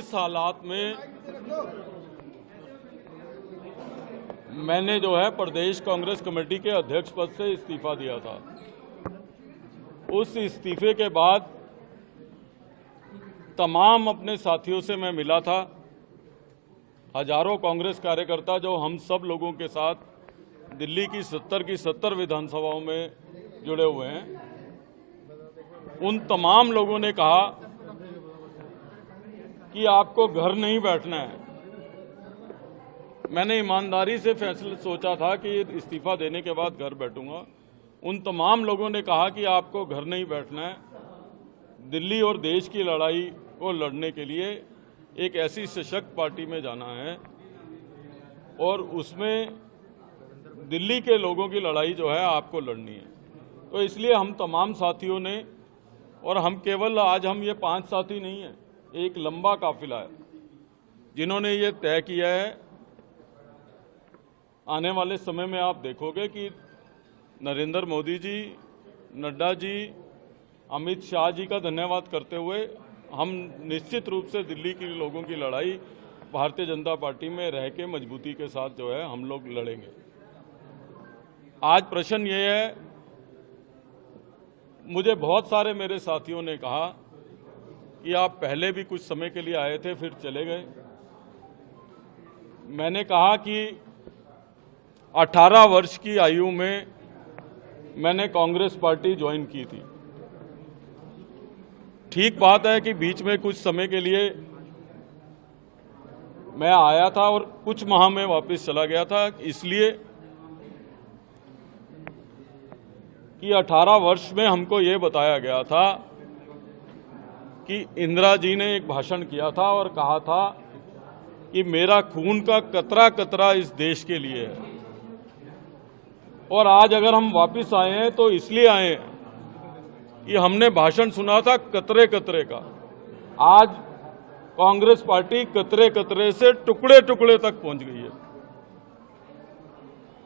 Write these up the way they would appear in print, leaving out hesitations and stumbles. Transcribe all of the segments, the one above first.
जिस हालात में मैंने जो है प्रदेश कांग्रेस कमेटी के अध्यक्ष पद से इस्तीफा दिया था, उस इस्तीफे के बाद तमाम अपने साथियों से मैं मिला था। हजारों कांग्रेस कार्यकर्ता जो हम सब लोगों के साथ दिल्ली की 70 विधानसभाओं में जुड़े हुए हैं, उन तमाम लोगों ने कहा कि आपको घर नहीं बैठना है। मैंने ईमानदारी से फैसला सोचा था कि इस्तीफा देने के बाद घर बैठूंगा। उन तमाम लोगों ने कहा कि आपको घर नहीं बैठना है, दिल्ली और देश की लड़ाई को लड़ने के लिए एक ऐसी सशक्त पार्टी में जाना है और उसमें दिल्ली के लोगों की लड़ाई जो है आपको लड़नी है। तो इसलिए हम तमाम साथियों ने, और हम केवल आज हम ये 5 साथी नहीं हैं, एक लंबा काफिला है जिन्होंने ये तय किया है। आने वाले समय में आप देखोगे कि नरेंद्र मोदी जी, नड्डा जी, अमित शाह जी का धन्यवाद करते हुए हम निश्चित रूप से दिल्ली के लोगों की लड़ाई भारतीय जनता पार्टी में रह के मजबूती के साथ जो है हम लोग लड़ेंगे। आज प्रश्न ये है, मुझे बहुत सारे मेरे साथियों ने कहा कि आप पहले भी कुछ समय के लिए आए थे फिर चले गए। मैंने कहा कि 18 वर्ष की आयु में मैंने कांग्रेस पार्टी ज्वाइन की थी। ठीक बात है कि बीच में कुछ समय के लिए मैं आया था और कुछ माह में वापस चला गया था, इसलिए कि 18 वर्ष में हमको ये बताया गया था कि इंदिरा जी ने एक भाषण किया था और कहा था कि मेरा खून का कतरा कतरा इस देश के लिए है। और आज अगर हम वापस आए हैं तो इसलिए आए हैं कि हमने भाषण सुना था कतरे कतरे का। आज कांग्रेस पार्टी कतरे कतरे से टुकड़े टुकड़े तक पहुंच गई है।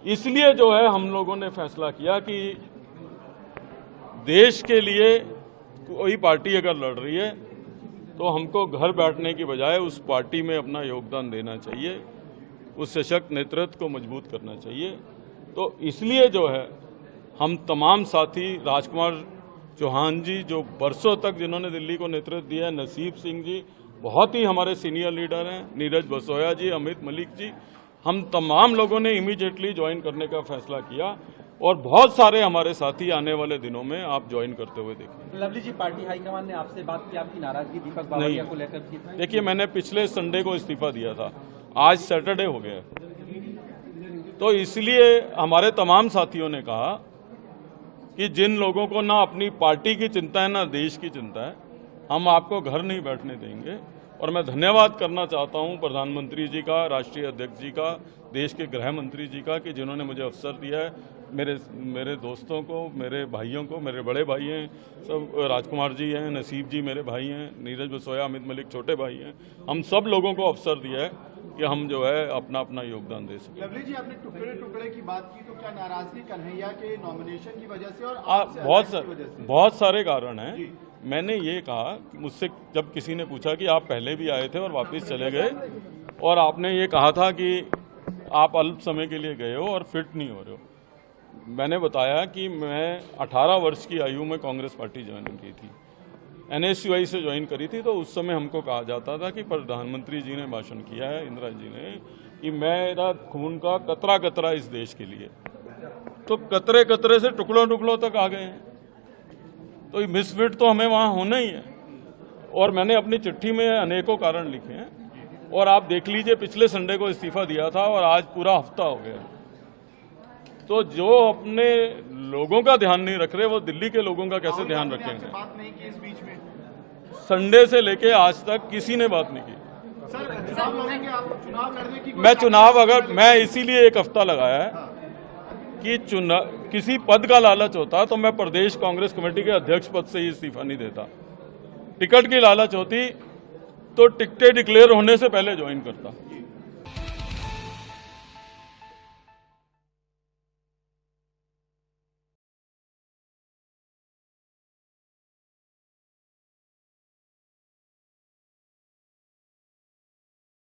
इसलिए जो है हम लोगों ने फैसला किया कि देश के लिए कोई पार्टी अगर लड़ रही है तो हमको घर बैठने की बजाय उस पार्टी में अपना योगदान देना चाहिए, उस सशक्त नेतृत्व को मजबूत करना चाहिए। तो इसलिए जो है हम तमाम साथी, राजकुमार चौहान जी जो बरसों तक जिन्होंने दिल्ली को नेतृत्व दिया है, नसीब सिंह जी बहुत ही हमारे सीनियर लीडर हैं, नीरज बसोया जी, अमित मलिक जी, हम तमाम लोगों ने इमीडिएटली ज्वाइन करने का फैसला किया और बहुत सारे हमारे साथी आने वाले दिनों में आप ज्वाइन करते हुए देखेंगे। लवली जी, पार्टी हाईकमान ने आपसे बात की, आपकी नाराजगी दीपक बावरिया को लेकर की? देखिए, मैंने पिछले संडे को इस्तीफा दिया था, आज सैटरडे हो गया, तो इसलिए हमारे तमाम साथियों ने कहा कि जिन लोगों को ना अपनी पार्टी की चिंता है ना देश की चिंता है, हम आपको घर नहीं बैठने देंगे। और मैं धन्यवाद करना चाहता हूं प्रधानमंत्री जी का, राष्ट्रीय अध्यक्ष जी का, देश के गृह मंत्री जी का कि जिन्होंने मुझे अवसर दिया है। मेरे दोस्तों को, मेरे भाइयों को, मेरे बड़े भाई हैं सब, राजकुमार जी हैं, नसीब जी मेरे भाई हैं, नीरज बसोया, अमित मलिक छोटे भाई हैं, हम सब लोगों को अवसर दिया है कि हम जो है अपना अपना योगदान दे सकें। लवली जी, आपने टुकड़े टुकड़े की बात की, तो क्या नाराजगी कन्हैया के नॉमिनेशन की वजह से और बहुत सारे कारण हैं। मैंने ये कहा कि मुझसे जब किसी ने पूछा कि आप पहले भी आए थे और वापस चले गए, और आपने ये कहा था कि आप अल्प समय के लिए गए हो और फिट नहीं हो रहे हो, मैंने बताया कि मैं 18 वर्ष की आयु में कांग्रेस पार्टी ज्वाइन की थी, NSUI से ज्वाइन करी थी। तो उस समय हमको कहा जाता था कि प्रधानमंत्री जी ने भाषण किया है, इंदिरा जी ने, कि मेरा खून का कतरा कतरा इस देश के लिए। तो कतरे कतरे से टुकड़ों टुकड़ों तक आ गए हैं, तो मिसफिट तो हमें वहाँ होना ही है। और मैंने अपनी चिट्ठी में अनेकों कारण लिखे हैं, और आप देख लीजिए पिछले संडे को इस्तीफा दिया था और आज पूरा हफ्ता हो गया। तो जो अपने लोगों का ध्यान नहीं रख रहे, वो दिल्ली के लोगों का कैसे ध्यान रखेंगे? बात नहीं की इस बीच में? संडे से लेके आज तक किसी ने बात नहीं की। सर, चुनाव लड़ेंगे आप? चुनाव लड़ने की मैं चुनाव, अगर मैं इसीलिए एक हफ्ता लगाया है कि किसी पद का लालच होता तो मैं प्रदेश कांग्रेस कमेटी के अध्यक्ष पद से ही इस्तीफा नहीं देता। टिकट की लालच होती तो टिकटें डिक्लेयर होने से पहले ज्वाइन करता।